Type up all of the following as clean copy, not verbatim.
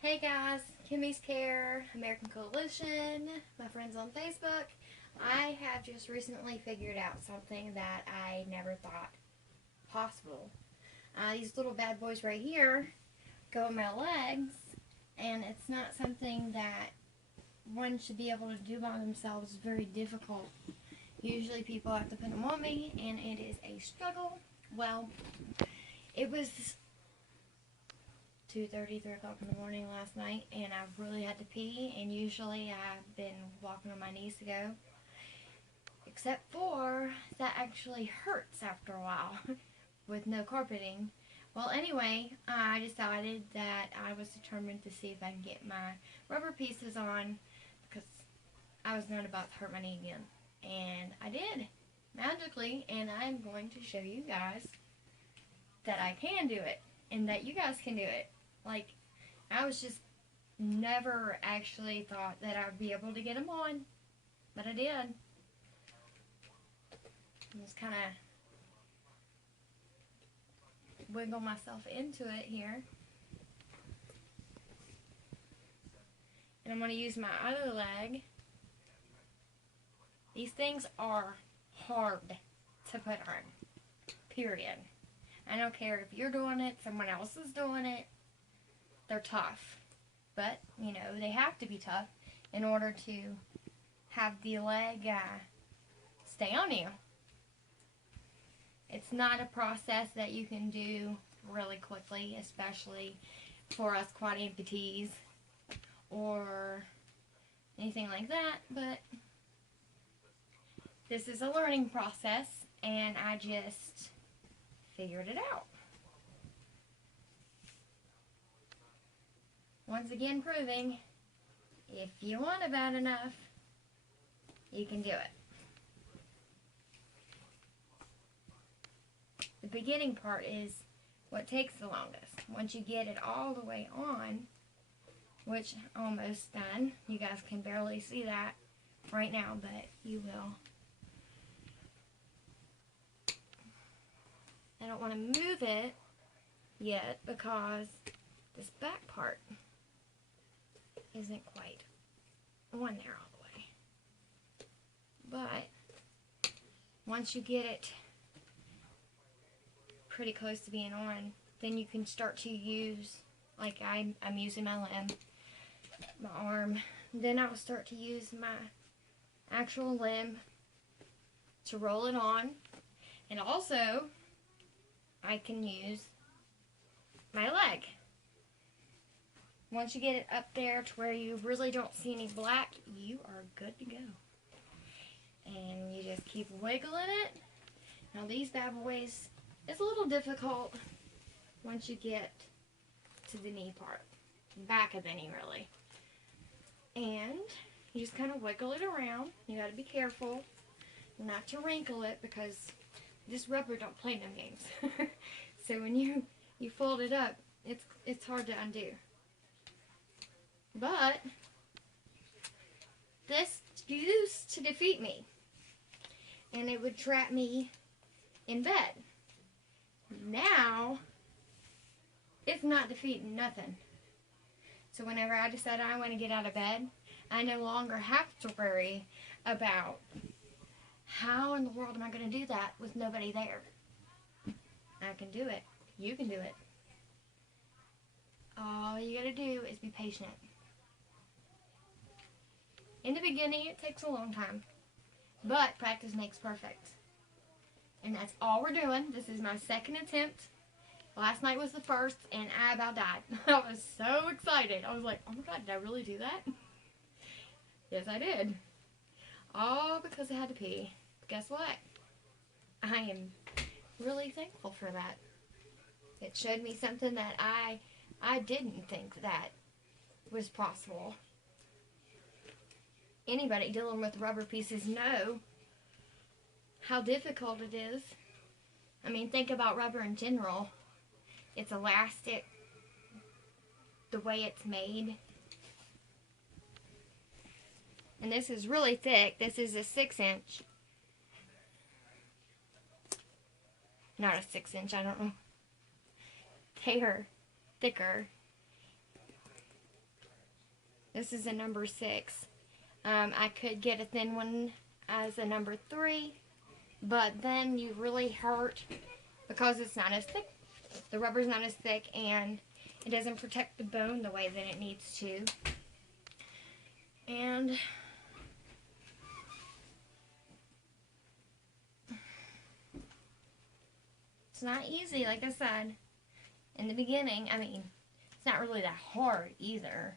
Hey guys, Kimmy's Care, American Coalition, my friends on Facebook. I have just recently figured out something that I never thought possible. These little bad boys right here go on my legs, and it's not something that one should be able to do by themselves. It's very difficult. Usually people have to put them on me, and it is a struggle. Well, it was 2:30, 3 o'clock in the morning last night, and I really had to pee, and usually I've been walking on my knees to go, except for that actually hurts after a while with no carpeting. Well, anyway, I decided that I was determined to see if I can get my rubber pieces on, because I was not about to hurt my knee again, and I did, magically, and I'm going to show you guys that I can do it, and that you guys can do it. Like, I was just never actually thought that I would be able to get them on, but I did. I just kind of wiggle myself into it here. And I'm going to use my other leg. These things are hard to put on, period. I don't care if you're doing it, someone else is doing it. They're tough, but, you know, they have to be tough in order to have the leg stay on you. It's not a process that you can do really quickly, especially for us quad amputees or anything like that, but this is a learning process, and I just figured it out. Once again proving, if you want it bad enough, you can do it. The beginning part is what takes the longest. Once you get it all the way on, which almost done, you guys can barely see that right now, but you will. I don't want to move it yet because this back part isn't quite on there all the way. But once you get it pretty close to being on, then you can start to use, like I'm using my limb, my arm. Then I'll start to use my actual limb to roll it on. And also, I can use my leg. Once you get it up there to where you really don't see any black, you are good to go. And you just keep wiggling it. Now these bad boys, it's a little difficult once you get to the knee part, back of the knee really. And you just kind of wiggle it around. You got to be careful not to wrinkle it, because this rubber don't play no games. So when you fold it up, it's hard to undo. But this used to defeat me, and it would trap me in bed. Now it's not defeating nothing. So whenever I decide I want to get out of bed, I no longer have to worry about how in the world am I going to do that with nobody there. I can do it. You can do it. All you got to do is be patient. In the beginning, it takes a long time, but practice makes perfect. And that's all we're doing. This is my second attempt. Last night was the first, and I about died. I was so excited. I was like, oh my God, did I really do that? Yes, I did. All because I had to pee. But guess what? I am really thankful for that. It showed me something that I didn't think that was possible. Anybody dealing with rubber pieces know how difficult it is. I mean, think about rubber in general. It's elastic, the way it's made. And this is really thick. This is a 6-inch. Not a 6-inch, I don't know. They are thicker. This is a number 6. I could get a thin one as a number 3, but then you really hurt because it's not as thick. The rubber's not as thick and it doesn't protect the bone the way that it needs to. And it's not easy, like I said in the beginning. I mean, it's not really that hard either.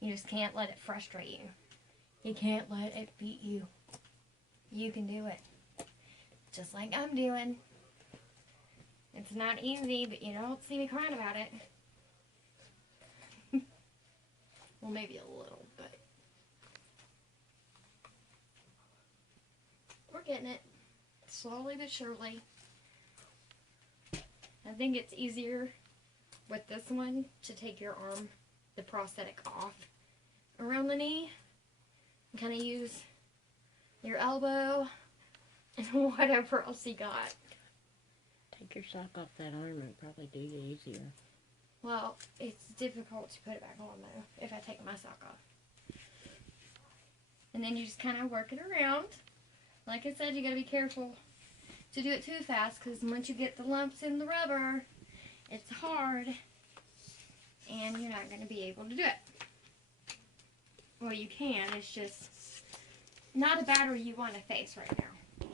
You just can't let it frustrate you. You can't let it beat you. You can do it. Just like I'm doing. It's not easy, but you don't see me crying about it. Well, maybe a little, but we're getting it. Slowly but surely. I think it's easier with this one to take your arm, the prosthetic, off around the knee and kind of use your elbow and whatever else you got. Take your sock off that arm and it'll probably do you easier. Well, it's difficult to put it back on though if I take my sock off. And then you just kind of work it around. Like I said, you got to be careful to do it too fast, because once you get the lumps in the rubber, it's hard and you're not going to be able to do it. Well, you can, it's just not a battle you want to face right now.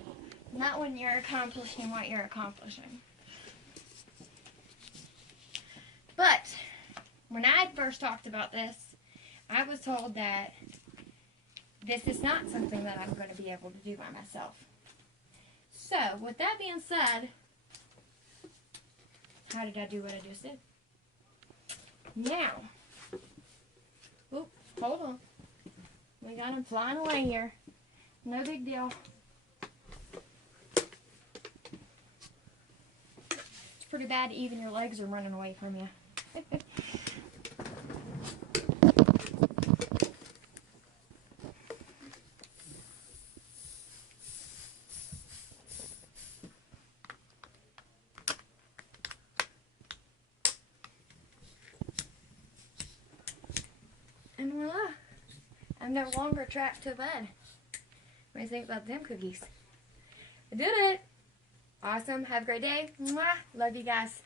Not when you're accomplishing what you're accomplishing. But when I first talked about this, I was told that this is not something that I'm going to be able to do by myself. So, with that being said, how did I do what I just did? Now, oop, hold on. We got him flying away here. No big deal. It's pretty bad even your legs are running away from you. And voila, I'm no longer trapped to bed. What do you think about them cookies? I did it. Awesome. Have a great day. Mwah. Love you guys.